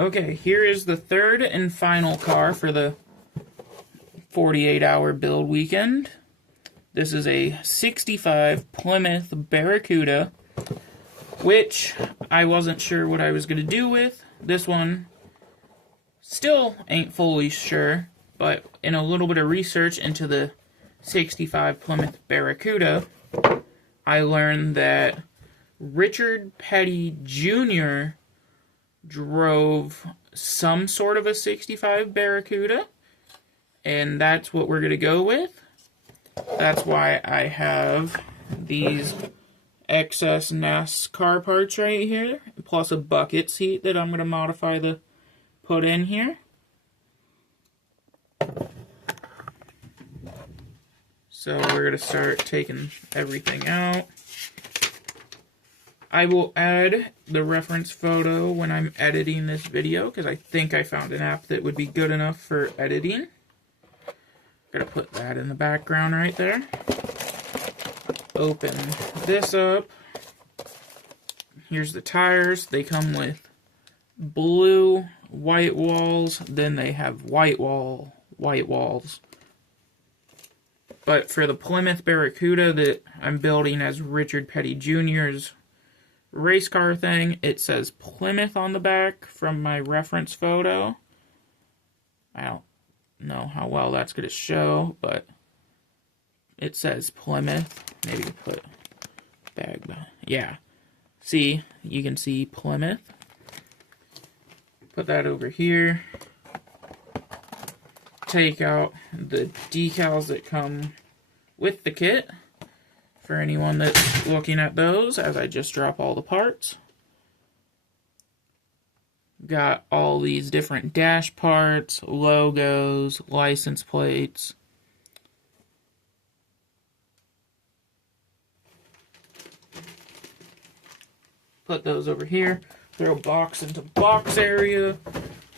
Okay, here is the third and final car for the 48-hour build weekend. This is a 65 Plymouth Barracuda, which I wasn't sure what I was going to do with. This one still ain't fully sure, but in a little bit of research into the 65 Plymouth Barracuda, I learned that Richard Petty Jr drove some sort of a 65 Barracuda, and that's what we're going to go with. That's why I have these excess NASCAR parts right here, plus a bucket seat that I'm going to modify to put in here. So we're going to start taking everything out. I will add the reference photo when I'm editing this video, because I think I found an app that would be good enough for editing. Gotta put that in the background right there. Open this up. Here's the tires. They come with blue, white walls, then they have white walls. But for the Plymouth Barracuda that I'm building as Richard Petty Jr.'s race car thing, it says Plymouth on the back from my reference photo. I don't know how well that's going to show, but it says Plymouth. Maybe put bag behind. Yeah. See, you can see Plymouth. Put that over here. Take out the decals that come with the kit. For anyone that's looking at those, as I just drop all the parts. Got all these different dash parts, logos, license plates. Put those over here. Throw box into box area.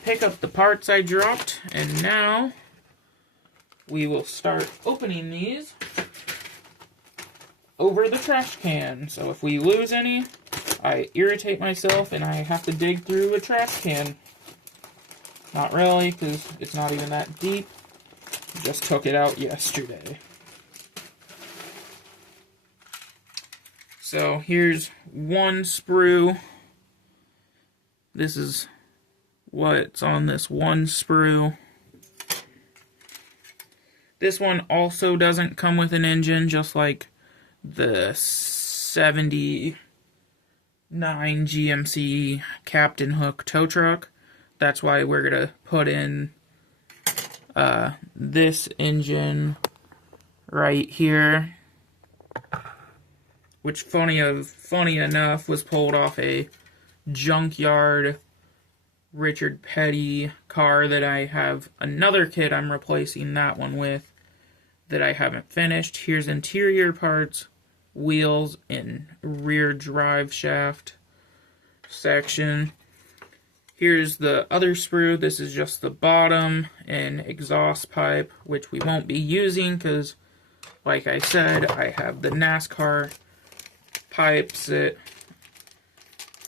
Pick up the parts I dropped. And now we will start opening these over the trash can. So if we lose any, I irritate myself and I have to dig through a trash can. Not really, because it's not even that deep. Just took it out yesterday. So here's one sprue. This is what's on this one sprue. This one also doesn't come with an engine, just like the 79 GMC Captain Hook tow truck. That's why we're going to put in this engine right here, which funny enough was pulled off a junkyard Richard Petty car that I have another kit I'm replacing that one with that I haven't finished. Here's interior parts, wheels, and rear drive shaft section. Here's the other sprue. This is just the bottom and exhaust pipe, which we won't be using because, like I said, I have the NASCAR pipes that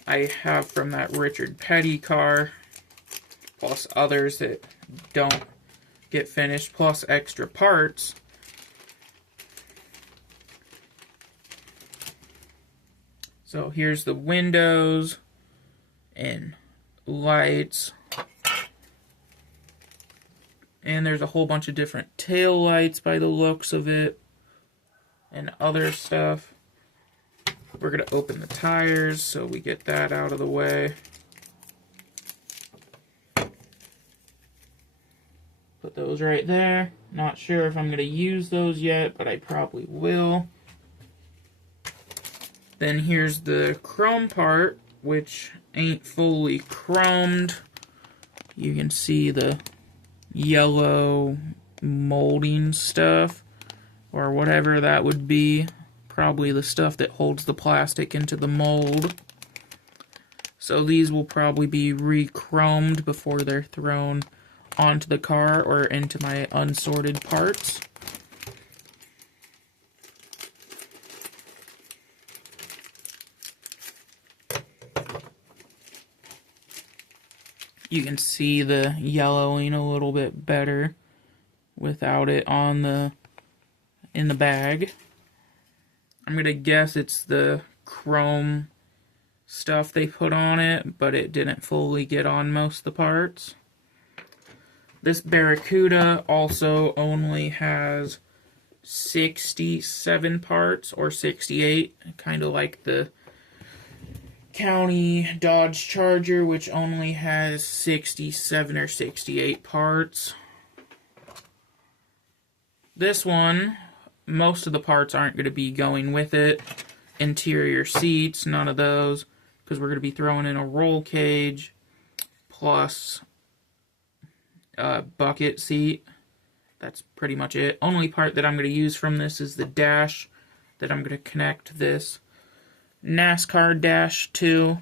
I have from that Richard Petty car, plus others that don't get finished, plus extra parts. So here's the windows and lights. And there's a whole bunch of different tail lights by the looks of it and other stuff. We're going to open the tires so we get that out of the way. Put those right there. Not sure if I'm going to use those yet, but I probably will. Then here's the chrome part, which ain't fully chromed. You can see the yellow molding stuff, or whatever that would be. Probably the stuff that holds the plastic into the mold. So these will probably be re-chromed before they're thrown onto the car or into my unsorted parts. You can see the yellowing a little bit better without it in the bag. I'm gonna guess it's the chrome stuff they put on it, but it didn't fully get on most of the parts. This Barracuda also only has 67 parts, or 68, kind of like the County Dodge Charger, which only has 67 or 68 parts. This one, most of the parts aren't going to be going with it. Interior seats, none of those, because we're going to be throwing in a roll cage, plus a bucket seat. That's pretty much it. Only part that I'm going to use from this is the dash that I'm going to connect this NASCAR dash to.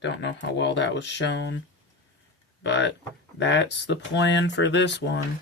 Don't know how well that was shown, but that's the plan for this one.